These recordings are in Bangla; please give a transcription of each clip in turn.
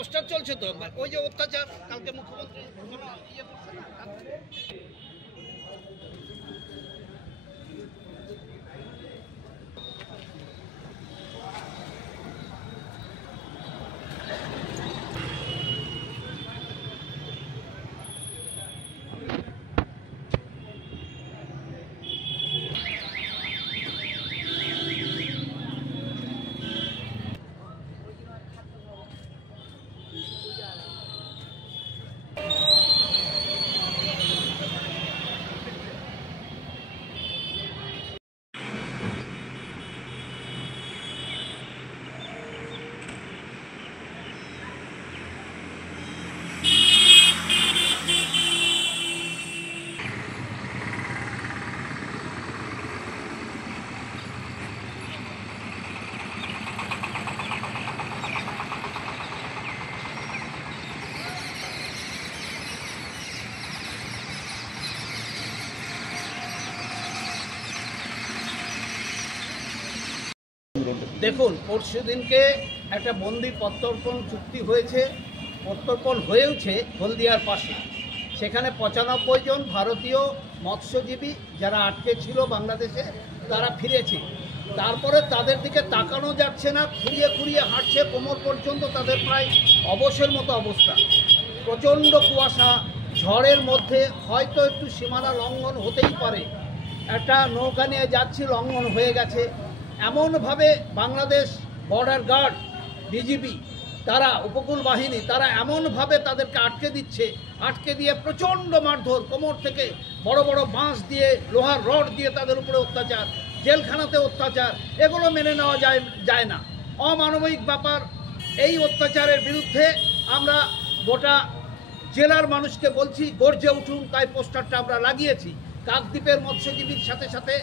পোস্টার চলছে তো, ওই যে অত্যাচার কালকে মুখ্যমন্ত্রী ইয়ে করছে না। দেখুন, পরশুদিনকে একটা বন্দি প্রত্যর্পণ চুক্তি হয়েছে, প্রত্যর্পণ হয়েওছে হলদিয়ার পাশে। সেখানে 95 জন ভারতীয় মৎস্যজীবী যারা আটকে ছিল বাংলাদেশে, তারা ফিরেছে। তারপরে তাদের দিকে তাকানো যাচ্ছে না, খুঁড়িয়ে খুঁড়িয়ে হাঁটছে, কোমর পর্যন্ত তাদের প্রায় অবশের মতো অবস্থা। প্রচণ্ড কুয়াশা, ঝড়ের মধ্যে হয়তো একটু সীমানা লঙ্ঘন হতেই পারে, একটা নৌকা নিয়ে যাচ্ছি, লঙ্ঘন হয়ে গেছে। এমনভাবে বাংলাদেশ বর্ডার গার্ড, বিজিবি, তারা উপকূল বাহিনী, তারা এমনভাবে তাদেরকে আটকে দিচ্ছে, আটকে দিয়ে প্রচণ্ড মারধর, কোমর থেকে বড় বড় বাঁশ দিয়ে, লোহার রড দিয়ে তাদের উপরে অত্যাচার, জেলখানাতে অত্যাচার, এগুলো মেনে নেওয়া যায় না, অমানবিক ব্যাপার। এই অত্যাচারের বিরুদ্ধে আমরা গোটা জেলার মানুষকে বলছি, গর্জে উঠুন। তাই পোস্টারটা আমরা লাগিয়েছি। কাকদ্বীপের মৎস্যজীবীর সাথে সাথে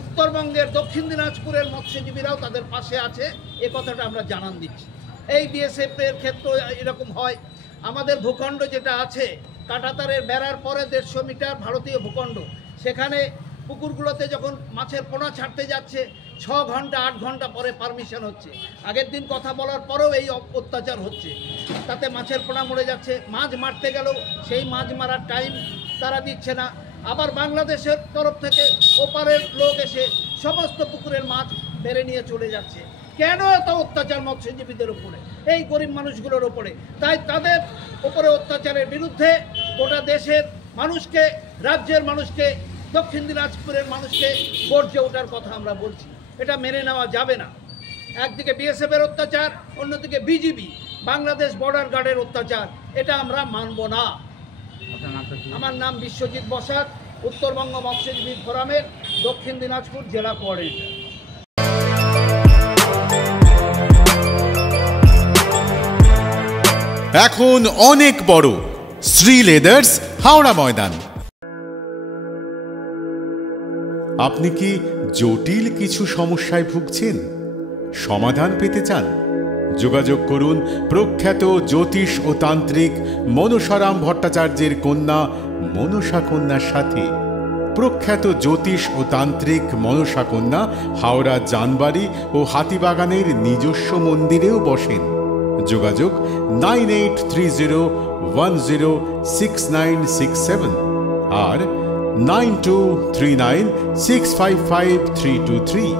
উত্তরবঙ্গের দক্ষিণ দিনাজপুরের মৎস্যজীবীরাও তাদের পাশে আছে, এ কথাটা আমরা জানান দিচ্ছি। এই বিএসএফের ক্ষেত্রে এরকম হয়। আমাদের ভূখণ্ড যেটা আছে, কাঁটাতারের বেড়ার পরে 150 মিটার ভারতীয় ভূখণ্ড, সেখানে পুকুরগুলোতে যখন মাছের পোনা ছাড়তে যাচ্ছে 6 ঘন্টা 8 ঘন্টা পরে পারমিশন হচ্ছে। আগের দিন কথা বলার পরেও এই অত্যাচার হচ্ছে, তাতে মাছের পোনা মরে যাচ্ছে। মাছ মারতে গেলেও সেই মাছ মারার টাইম তারা দিচ্ছে না। আবার বাংলাদেশের তরফ থেকে ওপারের লোক এসে সমস্ত পুকুরের মাছ বেড়ে নিয়ে চলে যাচ্ছে। কেন এত অত্যাচার মৎস্যজীবীদের উপরে, এই গরিব মানুষগুলোর উপরে? তাই তাদের উপরে অত্যাচারের বিরুদ্ধে গোটা দেশের মানুষকে, রাজ্যের মানুষকে, দক্ষিণ দিনাজপুরের মানুষকে গর্জে ওঠার কথা আমরা বলছি। এটা মেনে নেওয়া যাবে না। একদিকে বিএসএফের অত্যাচার, অন্যদিকে বিজিবি বাংলাদেশ বর্ডার গার্ডের অত্যাচার, এটা আমরা মানব না। আমার নাম বিশ্বজিৎ বসাক, উত্তরবঙ্গ মৎস্যজীবী ফোরামের দক্ষিণ দিনাজপুর জেলা কোঅর্ডিনেটর। এখন অনেক বড় শ্রী লেদার্স হাওড়া ময়দান। আপনি কি জটিল কিছু সমস্যায় ভুগছেন, সমাধান পেতে চান? যোগাযোগ করুন প্রখ্যাত জ্যোতিষ ও তান্ত্রিক মনসারাম ভট্টাচার্যের কন্যা মনসা কন্যার সাথে। প্রখ্যাত জ্যোতিষ ও তান্ত্রিক মনসা কন্যা হাওড়া জানবাড়ি ও হাতিবাগানের নিজস্ব মন্দিরেও বসেন। যোগাযোগ 9830106967 আর 9239655323।